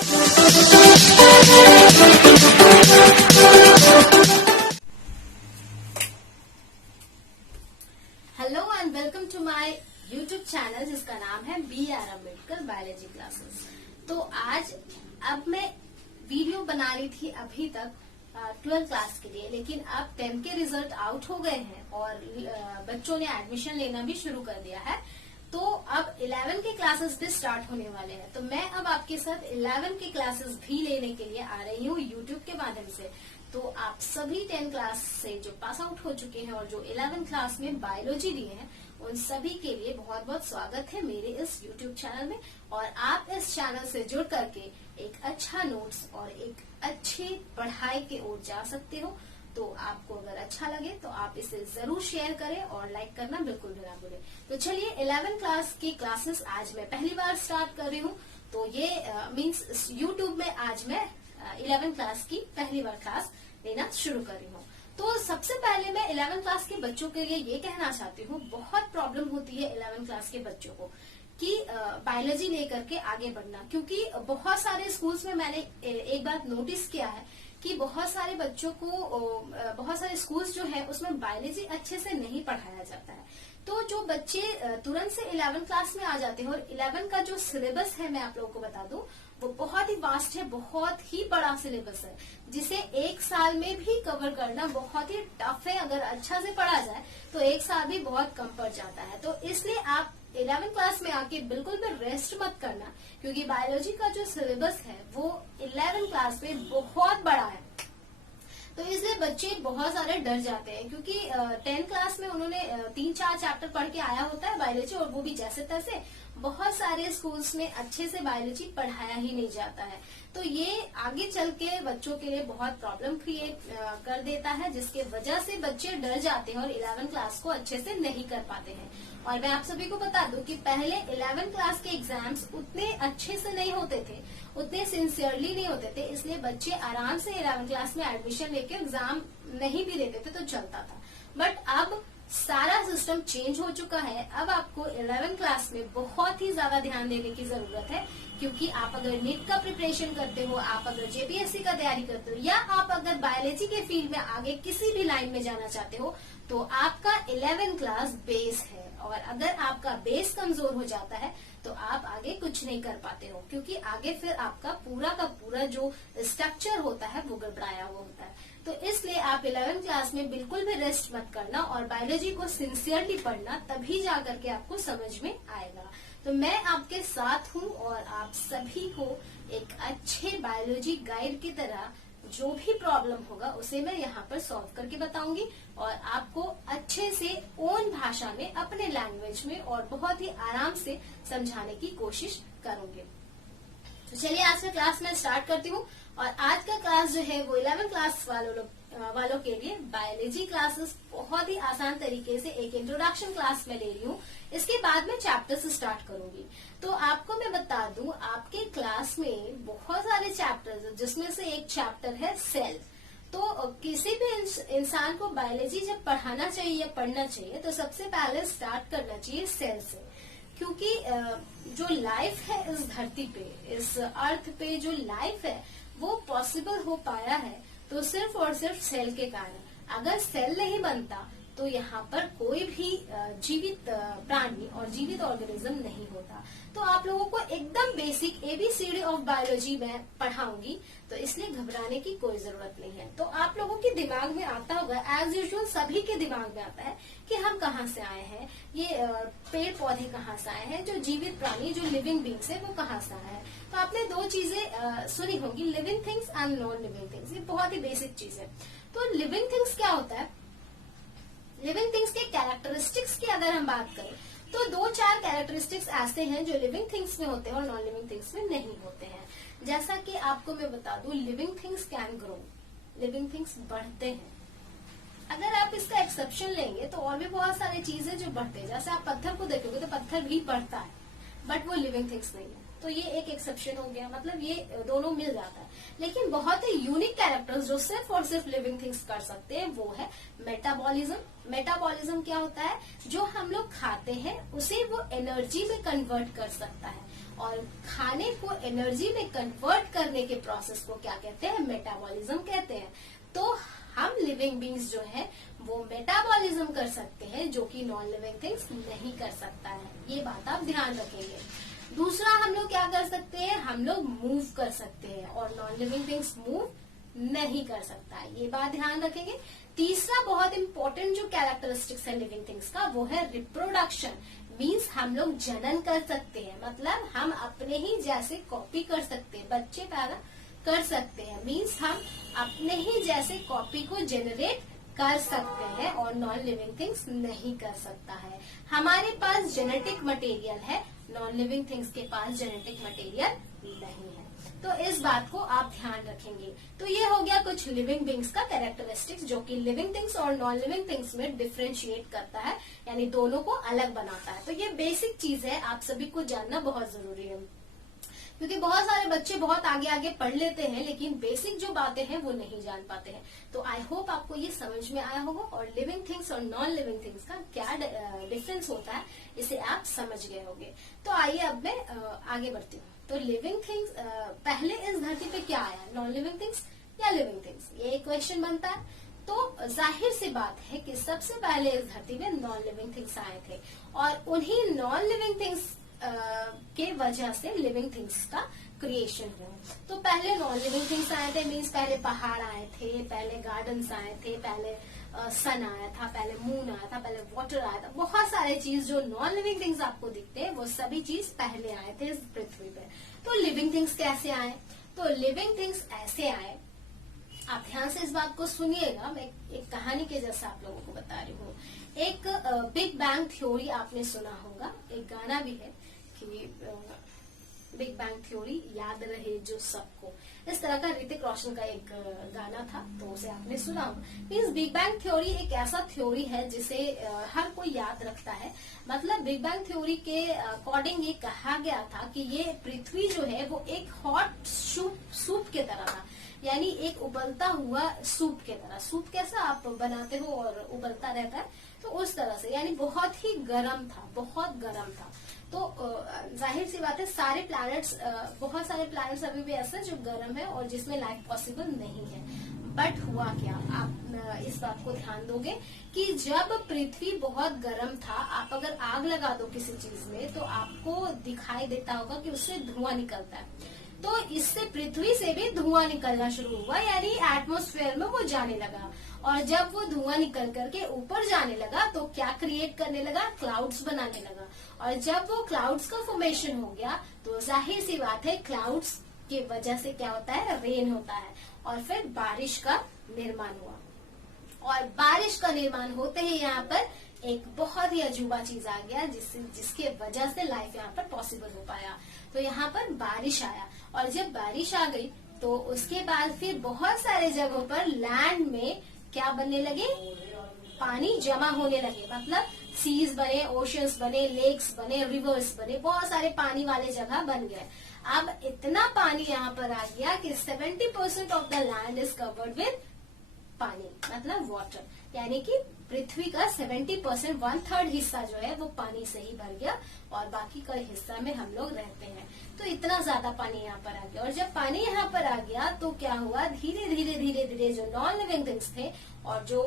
Hello and welcome to my YouTube channel जिसका नाम है BR अम्बेडकर बायोलॉजी क्लासेस। तो आज अब मैं वीडियो बना रही थी अभी तक 12th क्लास के लिए, लेकिन अब 10th के रिजल्ट आउट हो गए हैं और बच्चों ने एडमिशन लेना भी शुरू कर दिया है। तो अब 11 के क्लासेस भी स्टार्ट होने वाले हैं। तो मैं अब आपके साथ 11 के क्लासेस भी लेने के लिए आ रही हूँ यूट्यूब के माध्यम से। तो आप सभी 10 क्लास से जो पास आउट हो चुके हैं और जो 11 क्लास में बायोलॉजी लिए हैं, उन सभी के लिए बहुत बहुत स्वागत है मेरे इस यूट्यूब चैनल में। और आप इस चैनल से जुड़ करके एक अच्छा नोट्स और एक अच्छी पढ़ाई की ओर जा सकते हो। तो आपको अगर अच्छा लगे तो आप इसे जरूर शेयर करें और लाइक करना बिल्कुल भी ना भूलें। तो चलिए 11 क्लास की क्लासेस आज मैं पहली बार स्टार्ट कर रही हूँ। तो ये मीन्स यूट्यूब में आज मैं 11 क्लास की पहली बार क्लास लेना शुरू कर रही हूँ। तो सबसे पहले मैं 11 क्लास के बच्चों के लिए ये कहना चाहती हूँ, बहुत प्रॉब्लम होती है 11 क्लास के बच्चों को कि बायोलॉजी लेकर के आगे बढ़ना, क्योंकि बहुत सारे स्कूल्स में मैंने एक बात नोटिस किया है कि बहुत सारे बच्चों को बहुत सारे स्कूल्स जो है उसमें बायोलॉजी अच्छे से नहीं पढ़ाया जाता है। तो जो बच्चे तुरंत से 11 क्लास में आ जाते हैं, और 11 का जो सिलेबस है मैं आप लोगों को बता दूं, वो बहुत ही वास्ट है, बहुत ही बड़ा सिलेबस है, जिसे एक साल में भी कवर करना बहुत ही टफ है। अगर अच्छा से पढ़ा जाए तो एक साल भी बहुत कम पड़ जाता है। तो इसलिए आप 11 क्लास में आके बिल्कुल भी रेस्ट मत करना, क्योंकि बायोलॉजी का जो सिलेबस है वो 11 क्लास में बहुत बड़ा है। तो इसलिए बच्चे बहुत सारे डर जाते हैं, क्योंकि 10 क्लास में उन्होंने 3-4 चैप्टर पढ़ के आया होता है बायोलॉजी, और वो भी जैसे तैसे। बहुत सारे स्कूल्स में अच्छे से बायोलॉजी पढ़ाया ही नहीं जाता है। तो ये आगे चल के बच्चों के लिए बहुत प्रॉब्लम क्रिएट कर देता है, जिसके वजह से बच्चे डर जाते हैं और 11 क्लास को अच्छे से नहीं कर पाते हैं। और मैं आप सभी को बता दूं कि पहले 11 क्लास के एग्जाम्स उतने अच्छे से नहीं होते थे, उतने सिंसियरली नहीं होते थे, इसलिए बच्चे आराम से 11 क्लास में एडमिशन लेके एग्जाम नहीं भी देते थे तो चलता था। बट अब सारा सिस्टम चेंज हो चुका है। अब आपको 11 क्लास में बहुत ही ज्यादा ध्यान देने की जरूरत है, क्योंकि आप अगर नीट का प्रिपरेशन करते हो, आप अगर JPSC का तैयारी करते हो, या आप अगर बायोलॉजी के फील्ड में आगे किसी भी लाइन में जाना चाहते हो, तो आपका 11 क्लास बेस है। और अगर आपका बेस कमजोर हो जाता है तो आप आगे कुछ नहीं कर पाते हो, क्योंकि आगे फिर आपका पूरा का पूरा जो स्ट्रक्चर होता है वो गड़बड़ाया हुआ होता है। तो इसलिए आप 11 क्लास में बिल्कुल भी रेस्ट मत करना और बायोलॉजी को सिंसियरली पढ़ना, तभी जाकर के आपको समझ में आएगा। तो मैं आपके साथ हूँ और आप सभी को एक अच्छे बायोलॉजी गाइड की तरह जो भी प्रॉब्लम होगा उसे मैं यहाँ पर सॉल्व करके बताऊंगी, और आपको अच्छे से ओन भाषा में, अपने लैंग्वेज में और बहुत ही आराम से समझाने की कोशिश करूंगी। तो चलिए आज का क्लास मैं स्टार्ट करती हूँ। और आज का क्लास जो है वो 11 क्लास वालों के लिए बायोलॉजी क्लासेस बहुत ही आसान तरीके से एक इंट्रोडक्शन क्लास में ले रही हूँ। इसके बाद मैं चैप्टर से स्टार्ट करूंगी। तो आपको मैं बता दूं, आपके क्लास में बहुत सारे चैप्टर्स हैं, जिसमें से एक चैप्टर है सेल। तो किसी भी इंसान को बायोलॉजी जब पढ़ाना चाहिए या पढ़ना चाहिए, तो सबसे पहले स्टार्ट करना चाहिए सेल से, क्योंकि जो लाइफ है इस धरती पे, इस अर्थ पे जो लाइफ है वो पॉसिबल हो पाया है तो सिर्फ और सिर्फ सेल के कारण। अगर सेल नहीं बनता तो यहाँ पर कोई भी जीवित प्राणी और जीवित ऑर्गेनिज्म नहीं होता। तो आप लोगों को एकदम बेसिक ABCD ऑफ बायोलॉजी में पढ़ाऊंगी, तो इसलिए घबराने की कोई जरूरत नहीं है। तो आप लोगों के दिमाग में आता होगा, एज यूजुअल सभी के दिमाग में आता है कि हम कहाँ से आए हैं, ये पेड़ पौधे कहाँ से आए हैं, जो जीवित प्राणी, जो लिविंग बींग्स है वो कहाँ से आए हैं। तो आपने दो चीजें सुनी होंगी, living things and non living things. ये बहुत ही बेसिक चीज है। तो लिविंग थिंग्स क्या होता है? लिविंग थिंग्स के कैरेक्टरिस्टिक्स की अगर हम बात करें तो 2-4 कैरेक्टरिस्टिक्स ऐसे हैं जो लिविंग थिंग्स में होते हैं और नॉन लिविंग थिंग्स में नहीं होते हैं। जैसा कि आपको मैं बता दूं, living things can grow, living things बढ़ते हैं। अगर आप इसका एक्सेप्शन लेंगे तो और भी बहुत सारी चीजें जो बढ़ते हैं, जैसे आप पत्थर को देखोगे तो पत्थर भी बढ़ता है, बट वो लिविंग थिंग्स नहीं है। तो ये एक एक्सेप्शन हो गया, मतलब ये दोनों मिल जाता है। लेकिन बहुत ही यूनिक कैरेक्टर्स जो सिर्फ और सिर्फ लिविंग थिंग्स कर सकते हैं वो है मेटाबॉलिज्म। मेटाबॉलिज्म क्या होता है? जो हम लोग खाते हैं उसे वो एनर्जी में कन्वर्ट कर सकता है। और खाने को एनर्जी में कन्वर्ट करने के प्रोसेस को क्या कहते हैं? मेटाबॉलिज्म कहते हैं। तो हम लिविंग बींग्स जो है वो मेटाबॉलिज्म कर सकते हैं, जो कि नॉन लिविंग थिंग्स नहीं कर सकता है। ये बात आप ध्यान रखेंगे। दूसरा, हम लोग क्या कर सकते हैं? हम लोग मूव कर सकते हैं और नॉन लिविंग थिंग्स मूव नहीं कर सकता है। ये बात ध्यान रखेंगे। तीसरा बहुत इंपॉर्टेंट जो कैरेक्टरिस्टिक्स है लिविंग थिंग्स का, वो है रिप्रोडक्शन। मीन्स हम लोग जनन कर सकते हैं, मतलब हम अपने ही जैसे कॉपी कर सकते हैं, बच्चे पैदा कर सकते हैं। मीन्स हम अपने ही जैसे कॉपी को जनरेट कर सकते हैं और नॉन लिविंग थिंग्स नहीं कर सकता है। हमारे पास जेनेटिक मटेरियल है, नॉन लिविंग थिंग्स के पास जेनेटिक मटेरियल नहीं है। तो इस बात को आप ध्यान रखेंगे। तो ये हो गया कुछ लिविंग बींग्स का कैरेक्टरिस्टिक्स, जो कि लिविंग थिंग्स और नॉन लिविंग थिंग्स में डिफरेंशिएट करता है, यानी दोनों को अलग बनाता है। तो ये बेसिक चीज है, आप सभी को जानना बहुत जरूरी है, क्योंकि बहुत सारे बच्चे बहुत आगे आगे पढ़ लेते हैं लेकिन बेसिक जो बातें हैं वो नहीं जान पाते हैं। तो आई होप आपको ये समझ में आया होगा और लिविंग थिंग्स और नॉन लिविंग थिंग्स का क्या डिफरेंस होता है इसे आप समझ गए होंगे। तो आइए अब मैं आगे बढ़ती हूँ। तो लिविंग थिंग्स पहले इस धरती पे क्या आया, नॉन लिविंग थिंग्स या लिविंग थिंग्स, ये एक क्वेश्चन बनता है। तो जाहिर सी बात है कि सबसे पहले इस धरती में नॉन लिविंग थिंग्स आए थे और उन्हीं नॉन लिविंग थिंग्स के वजह से लिविंग थिंग्स का क्रिएशन हुआ। तो पहले नॉन लिविंग थिंग्स आए थे, मीन्स पहले पहाड़ आए थे, पहले गार्डन्स आए थे, पहले सन आया था, पहले मून आया था, पहले वाटर आया था। बहुत सारे चीज जो नॉन लिविंग थिंग्स आपको दिखते हैं वो सभी चीज पहले आए थे इस पृथ्वी पे। तो लिविंग थिंग्स कैसे आए? तो लिविंग थिंग्स ऐसे आए, आप ध्यान से इस बात को सुनिएगा, मैं एक कहानी के जैसा आप लोगों को बता रही हूँ। एक बिग बैंग थ्योरी आपने सुना होगा, एक गाना भी है कि बिग बैंग थ्योरी याद रहे जो सबको, इस तरह का ऋतिक रोशन का एक गाना था, तो उसे आपने सुना होगा। मीन्स बिग बैंग थ्योरी एक ऐसा थ्योरी है जिसे हर कोई याद रखता है। मतलब बिग बैंग थ्योरी के अकॉर्डिंग ये कहा गया था कि ये पृथ्वी जो है वो एक हॉट सूप के तरह था, यानी एक उबलता हुआ सूप के तरह। सूप कैसा आप बनाते हो और उबलता रहता है, तो उस तरह से, यानी बहुत ही गर्म था, बहुत गर्म था। तो जाहिर सी बात है सारे प्लैनेट्स, बहुत सारे प्लैनेट्स अभी भी ऐसे जो गर्म है और जिसमें लाइफ पॉसिबल नहीं है। बट हुआ क्या, आप इस बात को ध्यान दोगे कि जब पृथ्वी बहुत गर्म था, आप अगर आग लगा दो किसी चीज में तो आपको दिखाई देता होगा कि उससे धुआं निकलता है। तो इससे पृथ्वी से भी धुआं निकलना शुरू हुआ, यानी एटमॉस्फेयर में वो जाने लगा। और जब वो धुआं निकल करके ऊपर जाने लगा तो क्या क्रिएट करने लगा, क्लाउड्स बनाने लगा। और जब वो क्लाउड्स का फॉर्मेशन हो गया तो जाहिर सी बात है क्लाउड्स की वजह से क्या होता है, रेन होता है और फिर बारिश का निर्माण हुआ। और बारिश का निर्माण होते ही यहाँ पर एक बहुत ही अजूबा चीज आ गया जिसके वजह से लाइफ यहाँ पर पॉसिबल हो पाया। तो यहाँ पर बारिश आया और जब बारिश आ गई तो उसके बाद फिर बहुत सारे जगहों पर लैंड में क्या बनने लगे, पानी जमा होने लगे। मतलब सीज बने, ओशंस बने, लेक्स बने, रिवर्स बने, बहुत सारे पानी वाले जगह बन गए। अब इतना पानी यहाँ पर आ गया कि 70% of the land is covered with पानी, मतलब वाटर, यानी कि पृथ्वी का 70%, 1/3 हिस्सा जो है वो पानी से ही भर गया और बाकी का हिस्सा में हम लोग रहते हैं। तो इतना ज्यादा पानी यहाँ पर आ गया और जब पानी यहाँ पर आ गया तो क्या हुआ, धीरे धीरे धीरे धीरे जो नॉन लिविंग थिंग्स थे और जो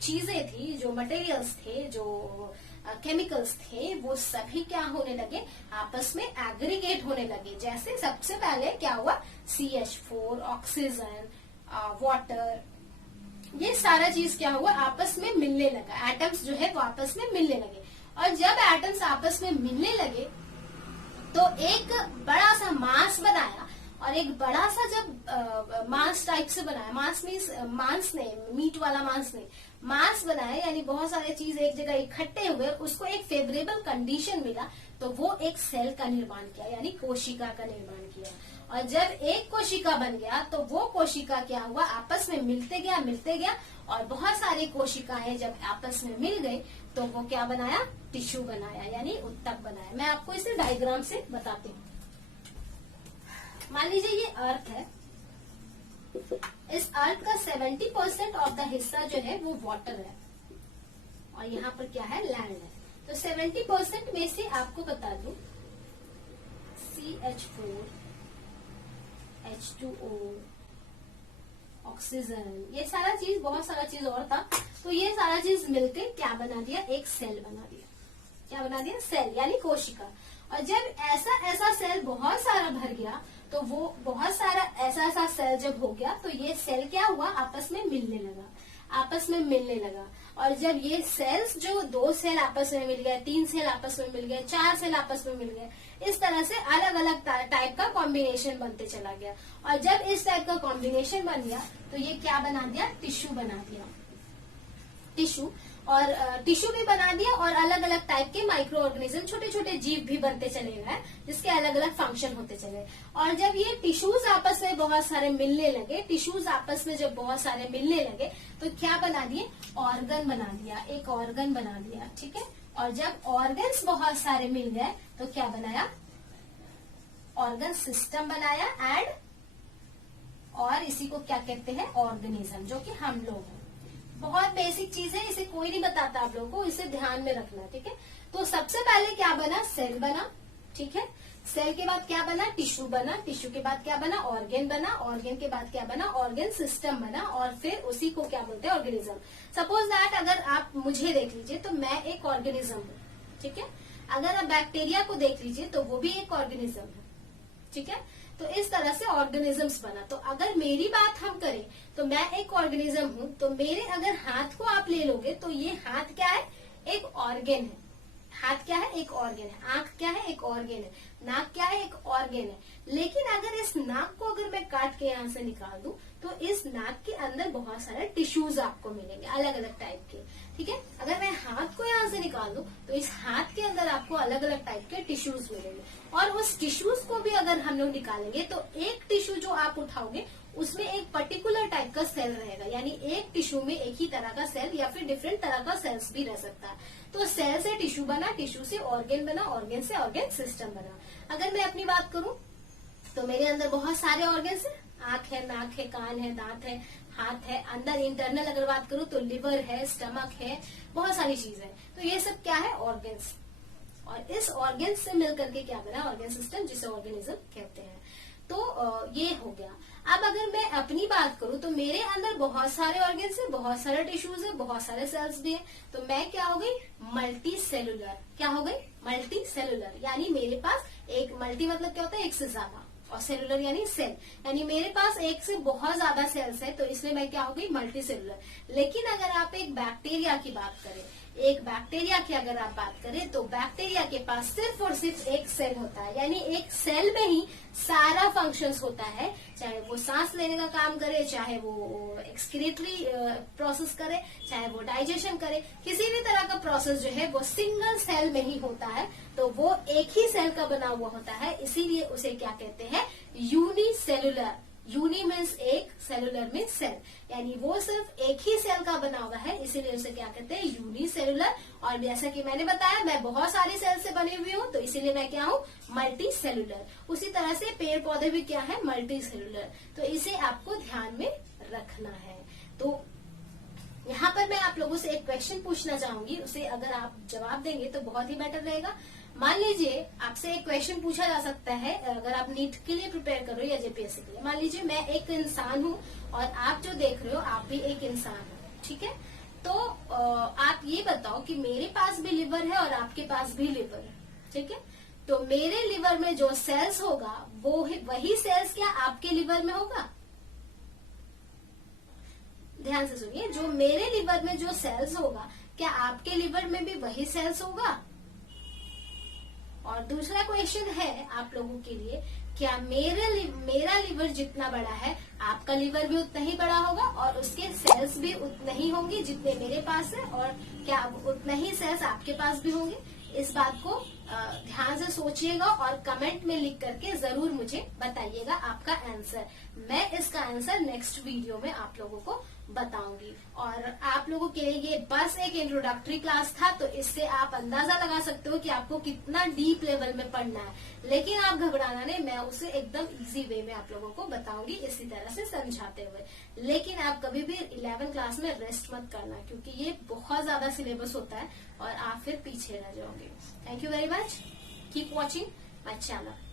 चीजें थी, जो मटेरियल्स थे, जो केमिकल्स थे, वो सभी क्या होने लगे, आपस में एग्रीगेट होने लगे। जैसे सबसे पहले क्या हुआ, CH4, ऑक्सीजन, वाटर, ये सारा चीज क्या हुआ, आपस में मिलने लगा। एटम्स जो है वो आपस में मिलने लगे और जब एटम्स आपस में मिलने लगे तो एक बड़ा सा मास बनाया और एक बड़ा सा जब मास टाइप से बनाया, मास मीन्स मांस नहीं, मीट वाला मांस नहीं, मास बनाया, यानी बहुत सारे चीज एक जगह इकट्ठे हुए, उसको एक फेवरेबल कंडीशन मिला तो वो एक सेल का निर्माण किया, यानी कोशिका का निर्माण किया। और जब एक कोशिका बन गया तो वो कोशिका क्या हुआ, आपस में मिलते गया और बहुत सारी कोशिकाएं जब आपस में मिल गई तो वो क्या बनाया, टिश्यू बनाया, यानी उत्तक बनाया। मैं आपको इसे डायग्राम से बताती हूँ। मान लीजिए ये अर्थ है, इस अर्थ का 70% ऑफ द हिस्सा जो है वो वाटर है और यहाँ पर क्या है, लैंड है। तो 70% में से आपको बता दूं CH4 H2O ऑक्सीजन, ये सारा चीज, बहुत सारा चीज और था। तो ये सारा चीज मिलकर क्या बना दिया, एक सेल बना दिया। क्या बना दिया, सेल यानी कोशिका। और जब ऐसा सेल बहुत सारा भर गया, तो वो बहुत सारा ऐसा सेल जब हो गया, तो ये सेल क्या हुआ, आपस में मिलने लगा। और जब ये सेल्स, जो 2 सेल आपस में मिल गए, 3 सेल आपस में मिल गए, 4 सेल आपस में मिल गए, इस तरह से अलग अलग टाइप का कॉम्बिनेशन बनते चला गया। और जब इस टाइप का कॉम्बिनेशन बन गया, तो ये क्या बना दिया, टिश्यू बना दिया। टिश्यू और टिश्यू भी बना दिया, और अलग अलग टाइप के माइक्रो ऑर्गेनिज्म, छोटे छोटे जीव भी बनते चले गए, जिसके अलग अलग फंक्शन होते चले। और जब ये टिश्यूज आपस में बहुत सारे मिलने लगे, तो क्या बना दिए, ऑर्गन बना दिया, एक ऑर्गन बना दिया। ठीक है। और जब ऑर्गन्स बहुत सारे मिल गए, तो क्या बनाया, ऑर्गन सिस्टम बनाया। एंड और इसी को क्या कहते हैं, ऑर्गेनिज्म, जो कि हम लोग हैं। बहुत बेसिक चीज है, इसे कोई नहीं बताता आप लोगों को, इसे ध्यान में रखना। ठीक है। तो सबसे पहले क्या बना, सेल बना। ठीक है। सेल के बाद क्या बना, टिश्यू बना। टिश्यू के बाद क्या बना, ऑर्गन बना। ऑर्गन के बाद क्या बना, ऑर्गन सिस्टम बना। और फिर उसी को क्या बोलते हैं, ऑर्गेनिज्म। सपोज दैट अगर आप मुझे देख लीजिए, तो मैं एक ऑर्गेनिज्म हूँ। ठीक है। अगर आप बैक्टीरिया को देख लीजिए, तो वो भी एक ऑर्गेनिज्म है। ठीक है। तो इस तरह से ऑर्गेनिजम्स बना। तो अगर मेरी बात हम करें, तो मैं एक ऑर्गेनिज्म हूँ। तो मेरे अगर हाथ को आप ले लोगे, तो ये हाथ क्या है, एक ऑर्गन है। हाथ क्या है, एक ऑर्गन है। आंख क्या है, एक ऑर्गन है। नाक क्या है, एक ऑर्गन है। लेकिन अगर इस नाक को अगर मैं काट के यहाँ से निकाल दूं, तो इस नाक के अंदर बहुत सारे टिश्यूज आपको मिलेंगे, अलग अलग टाइप के। ठीक है। अगर मैं हाथ को यहाँ से निकाल दूं, तो इस हाथ के अंदर आपको अलग अलग टाइप के टिश्यूज मिलेंगे। और उस टिश्यूज को भी अगर हम लोग निकालेंगे, तो एक टिश्यू जो आप उठाओगे, उसमें एक पर्टिकुलर टाइप का सेल रहेगा। यानी एक टिश्यू में एक ही तरह का सेल, या फिर डिफरेंट तरह का सेल्स भी रह सकता है। तो सेल से टिश्यू बना, टिश्यू से ऑर्गन बना, ऑर्गन से ऑर्गन सिस्टम बना। अगर मैं अपनी बात करूं, तो मेरे अंदर बहुत सारे ऑर्गन्स हैं। आंख है, नाक है, कान है, दांत है, हाथ है। अंदर इंटरनल अगर बात करूं, तो लिवर है, स्टमक है, बहुत सारी चीजें। तो ये सब क्या है, ऑर्गन्स। और इस ऑर्गन से मिलकर के क्या बना, ऑर्गन सिस्टम, जिसे ऑर्गेनिज्म कहते हैं। तो ये हो गया। अब अगर मैं अपनी बात करूं, तो मेरे अंदर बहुत सारे ऑर्गन्स है, बहुत सारे टिश्यूज है, बहुत सारे सेल्स भी है। तो मैं क्या हो गई, मल्टी सेलुलर। क्या हो गई, मल्टी सेलुलर। यानी मेरे पास एक, मल्टी मतलब क्या होता है, एक से ज्यादा, और सेलुलर यानी सेल, यानी मेरे पास एक से बहुत ज्यादा सेल्स है। तो इसलिए मैं क्या हो गई, मल्टी सेलुलर। लेकिन अगर आप एक बैक्टीरिया की बात करें, एक बैक्टीरिया की अगर आप बात करें, तो बैक्टीरिया के पास सिर्फ और सिर्फ एक सेल होता है। यानी एक सेल में ही सारा फंक्शंस होता है। चाहे वो सांस लेने का काम करे, चाहे वो एक्सक्रीटरी प्रोसेस करे, चाहे वो डाइजेशन करे, किसी भी तरह का प्रोसेस जो है वो सिंगल सेल में ही होता है। तो वो एक ही सेल का बना हुआ होता है, इसीलिए उसे क्या कहते हैं, यूनिसेलुलर। यूनि मीन्स एक, सेलुलर मीन्स सेल, यानी वो सिर्फ एक ही सेल का बना हुआ है, इसीलिए उसे क्या कहते हैं, यूनिसेलुलर। और जैसा कि मैंने बताया, मैं बहुत सारे सेल से बनी हुई हूँ, तो इसीलिए मैं क्या हूँ, मल्टी सेलुलर। उसी तरह से पेड़ पौधे भी क्या है, मल्टी सेलुलर। तो इसे आपको ध्यान में रखना है। तो यहाँ पर मैं आप लोगों से एक क्वेश्चन पूछना चाहूंगी, उसे अगर आप जवाब देंगे तो बहुत ही बेटर रहेगा। मान लीजिए आपसे एक क्वेश्चन पूछा जा सकता है, अगर आप नीट के लिए प्रिपेयर कर रहे हो या जेपीएससी के लिए। मान लीजिए मैं एक इंसान हूँ, और आप जो देख रहे हो, आप भी एक इंसान हो। ठीक है। तो आप ये बताओ कि मेरे पास भी लिवर है और आपके पास भी लिवर है। ठीक है। तो मेरे लिवर में जो सेल्स होगा, वो वही सेल्स क्या आपके लिवर में होगा? ध्यान से सुनिए, जो मेरे लिवर में जो सेल्स होगा, क्या आपके लिवर में भी वही सेल्स होगा? और दूसरा क्वेश्चन है आप लोगों के लिए, क्या मेरा लिवर जितना बड़ा है, आपका लिवर भी उतना ही बड़ा होगा, और उसके सेल्स भी उतने ही होंगे जितने मेरे पास है, और क्या उतना ही सेल्स आपके पास भी होंगे? इस बात को ध्यान से सोचिएगा, और कमेंट में लिख करके जरूर मुझे बताइएगा आपका आंसर। मैं इसका आंसर नेक्स्ट वीडियो में आप लोगों को बताऊंगी। और आप लोगों के लिए ये बस एक इंट्रोडक्टरी क्लास था, तो इससे आप अंदाजा लगा सकते हो कि आपको कितना डीप लेवल में पढ़ना है। लेकिन आप घबराना नहीं, मैं उसे एकदम इजी वे में आप लोगों को बताऊंगी, इसी तरह से समझाते हुए। लेकिन आप कभी भी 11th क्लास में रेस्ट मत करना, क्योंकि ये बहुत ज्यादा सिलेबस होता है और आप फिर पीछे रह जाओगे। Thank you very much, keep watching my channel.